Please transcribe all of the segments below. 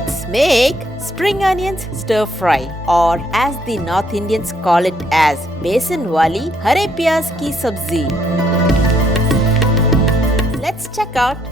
Let's make spring onions stir fry, or as the North Indians call it as BESANWALI हरे प्याज की सब्जी. Let's check out.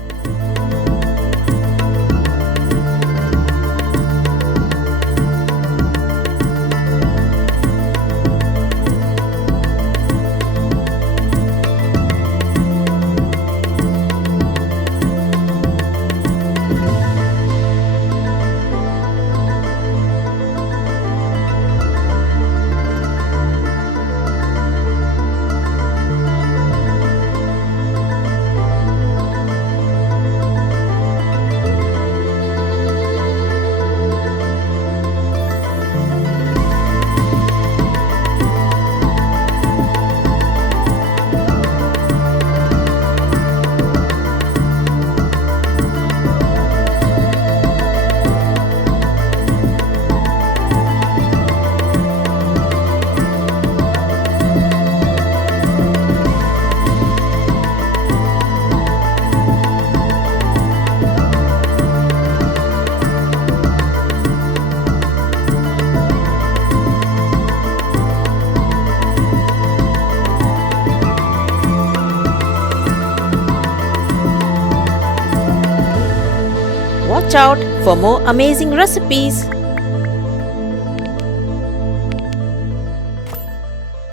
Watch out for more amazing recipes.